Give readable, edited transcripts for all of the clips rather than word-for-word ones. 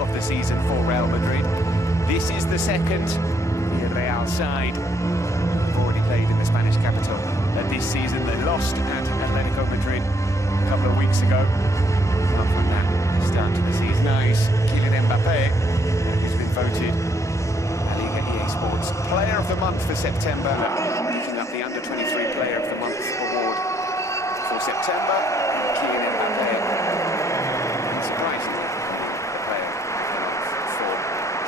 of the season for Real Madrid. This is the second Villareal side who've already played in the Spanish capital. This season they lost at Atletico Madrid a couple of weeks ago. Apart from that start to the season, nice. Kylian Mbappe, who's been voted La Liga EA Sports Player of the Month for September, picking up the Under-23 Player of the Month award for September. Kylian Mbappe, surprisingly, the Player of the Month for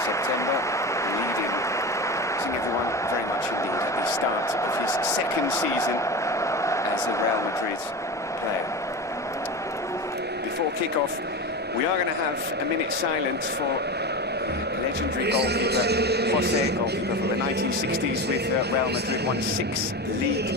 September, leading everyone very much indeed at the start of his second season as a Real Madrid player. Before kick-off, we are going to have a minute's silence for legendary goalkeeper Jose, goalkeeper from the 1960s with Real Madrid, won 6 league.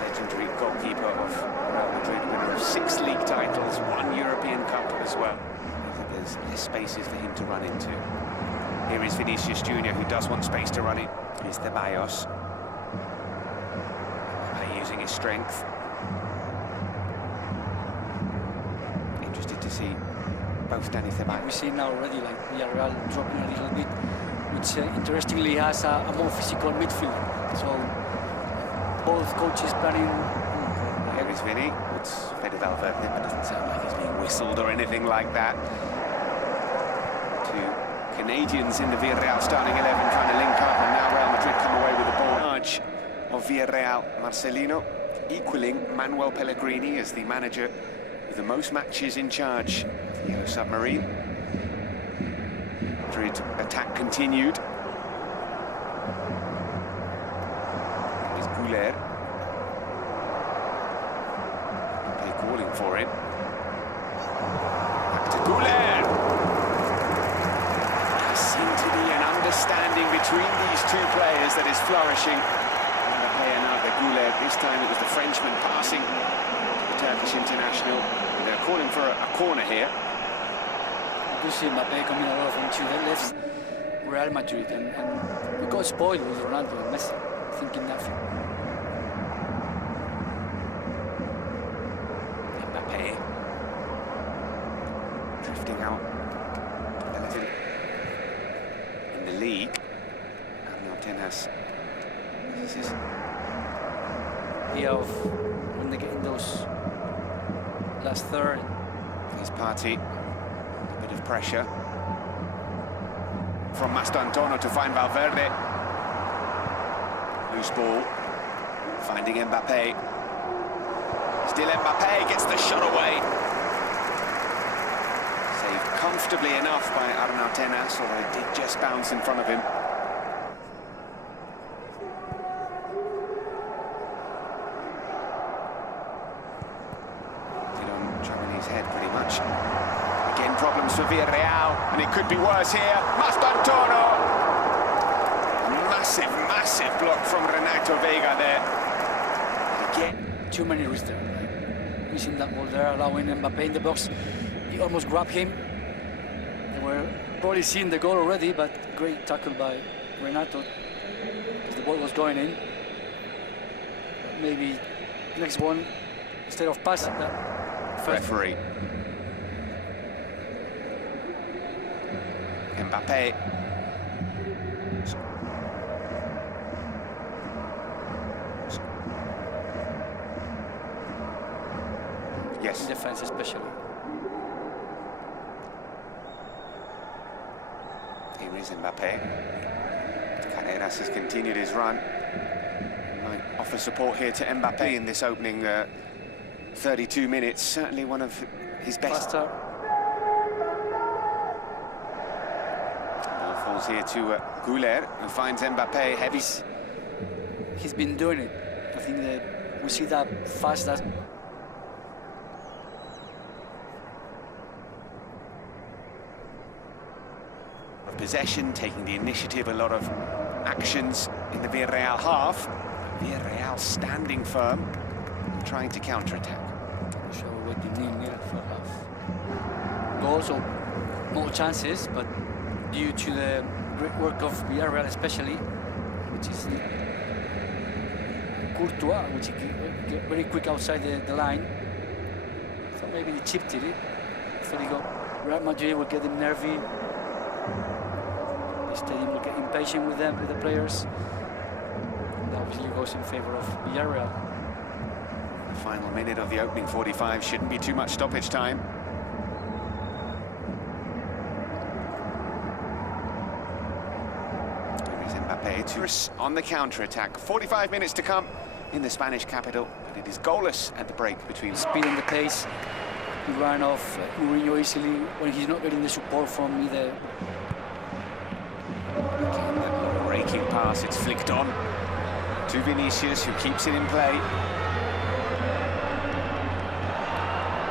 Legendary goalkeeper of Real Madrid, winner of 6 league titles, 1 European Cup as well. There's less spaces for him to run into. Here is Vinicius Jr., who does want space to run in. Here's Ceballos. Using his strength. Interested to see both Danny Ceballos. We see now already like Villareal dropping a little bit, which interestingly has a more physical midfielder. So both coaches planning. Here is Vinny. It's Fede Valverde, but it doesn't sound like he's being whistled or anything like that. 2 Canadians in the Villareal starting 11 trying to link up, and now Real Madrid come away with the ball. Charge of Villareal, Marcelino, equaling Manuel Pellegrini as the manager with the most matches in charge. The Yellow Submarine. Madrid attack continued. Mbappe calling for it. Back to Goulet. There seemed to be an understanding between these 2 players that is flourishing. Mbappe and now Goulet. This time it was the Frenchman passing the Turkish international. They're calling for a corner here. You see Mbappe coming a lot into the left Real Madrid, and we got spoiled with Ronaldo and Messi, thinking nothing. Drifting out in the league, and now Tenas. This is of when they get in those last third. His party, a bit of pressure from Mastantuono to find Valverde. Loose ball, finding Mbappe. Still Mbappe gets the shot away. Comfortably enough by Arnau Tenas, although it did just bounce in front of him. Did on Tchouaméni's head pretty much. Again, problems for Villareal, and it could be worse here. Mastantuono! Massive block from Renato Vega there. Again, too many risks there. Missing that ball there, allowing Mbappe in the box. He almost grabbed him. We're probably seeing the goal already, but great tackle by Renato because the ball was going in. Maybe next one, instead of passing that. Referee. Mbappe. Yes. In defense especially. Here is Mbappe. Carreras has continued his run. Might offer support here to Mbappe in this opening 32 minutes. Certainly one of his best. Faster. Ball falls here to Goulet, who finds Mbappe heavy. He's been doing it. I think that we see that fast. That possession, taking the initiative, a lot of actions in the Villareal half. Villareal standing firm, trying to counter-attack. So what you need for half. Goals or more chances, but due to the great work of Villareal especially, which is Courtois, which is very quick outside the line. So maybe he chipped it. So he got Real Madrid will get him nervy. The stadium will get impatient with them, with the players. And obviously it goes in favor of Villareal. The final minute of the opening 45 shouldn't be too much stoppage time. Here is Mbappe on the counter-attack. 45 minutes to come in the Spanish capital, but it is goalless at the break between... Speed and the pace. He ran off Mourinho easily when he's not getting the support from either. Raking pass, it's flicked on to Vinicius, who keeps it in play.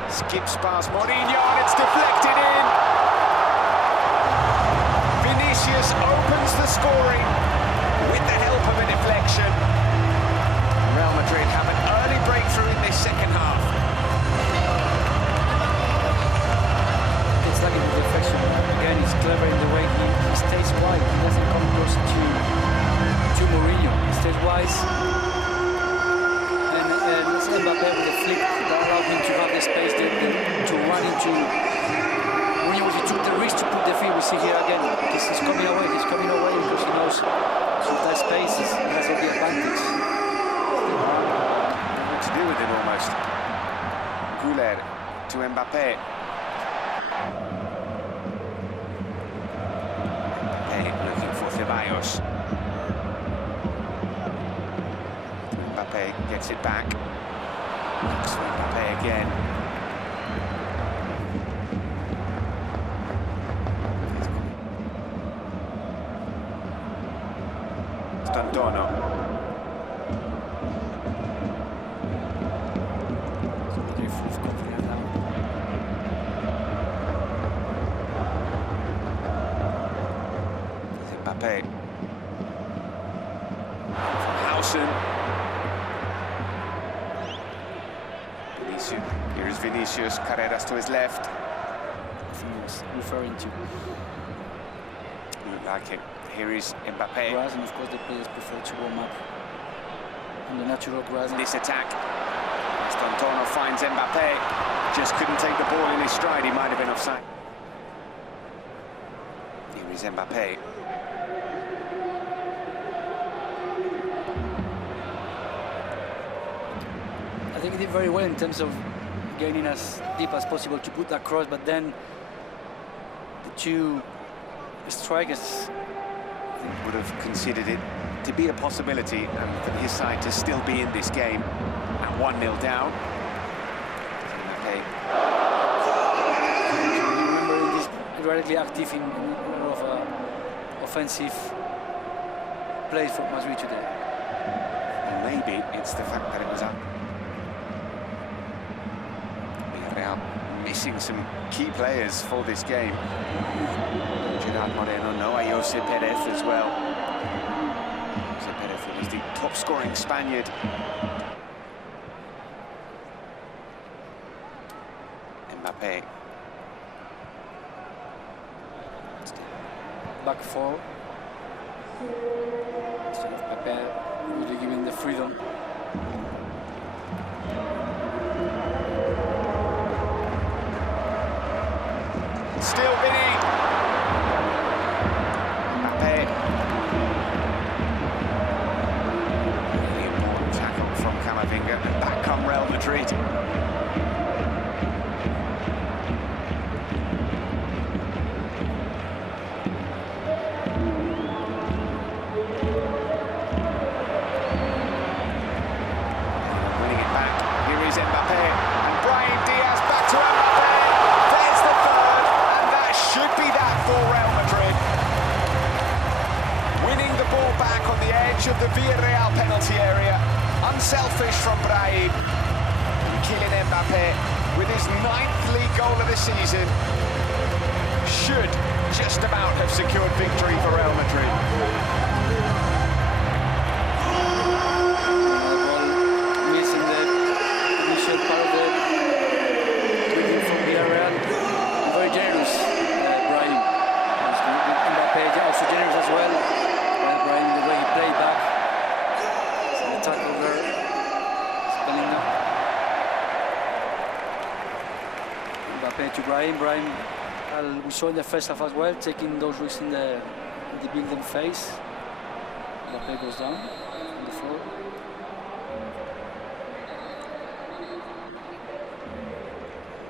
Skips past Mourinho and it's deflected in. Vinicius opens the scoring with the help of a deflection. Real Madrid have an early breakthrough in this second half. It's like a deflection. Again, he's clever in the way he stays wide. He doesn't come close to Mourinho. He stays wide. And it's Mbappe with a flick that allowed him to have the space to run into Mourinho. He took the risk to put the feet. We see here again. He's coming away. He's coming away because he knows that space has all the advantage. What to do with it almost. Güler to Mbappe. Looking for Ceballos. Mbappe gets it back. Looks for Mbappe again. Stantono. Mbappe. From Hausen. Vinicius. Here is Vinicius. Carreras to his left. I think he was referring to. Look like it. Here is Mbappe. Grass, and of course the players prefer to warm up on the natural grass. This attack. Stantono finds Mbappe. Just couldn't take the ball in his stride. He might have been offside. Here is Mbappe. I think he did very well in terms of gaining as deep as possible to put that cross, but then the two strikers would have considered it to be a possibility and for his side to still be in this game at 1-0 down. Okay. Remember, he's radically active in a lot of offensive plays for Madrid today. And maybe it's the fact that it was up. Villareal missing some key players for this game. Gerard Moreno, Noah Jose Perez as well. Jose Perez was the top scoring Spaniard. Mbappe. Back four. Instead of Pepe, really giving the freedom. Still Vinny. Mbappe. Really important tackle from Camavinga, and back come Real Madrid. Winning it back. Here is Mbappe, and Brahim Diaz back to Mbappe. There's the third, and that should be that for Real Madrid. Winning the ball back on the edge of the Villareal penalty area. Unselfish from Brahim. Kylian Mbappe, with his 9th league goal of the season, should just about have secured victory for Real Madrid. to Brahim. Brahim, we saw in the first half as well, taking those risks in the build-up phase. Mbappe goes down on the floor.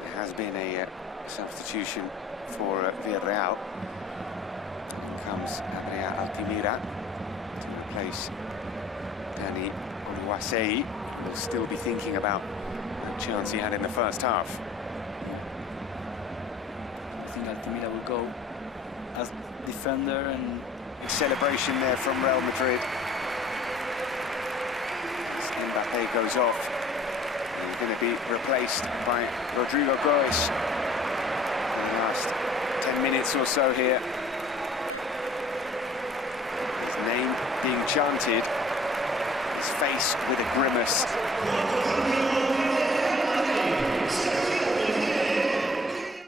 There has been a substitution for Villareal. In comes Andrea Altimira to replace Dani Oluwasei. Will still be thinking about that chance he had in the first half. I think Altimira will go as defender, and Celebration there from Real Madrid. As Mbappe goes off, he's going to be replaced by Rodrigo Goes in the last 10 minutes or so here. His name being chanted, his face with a grimace.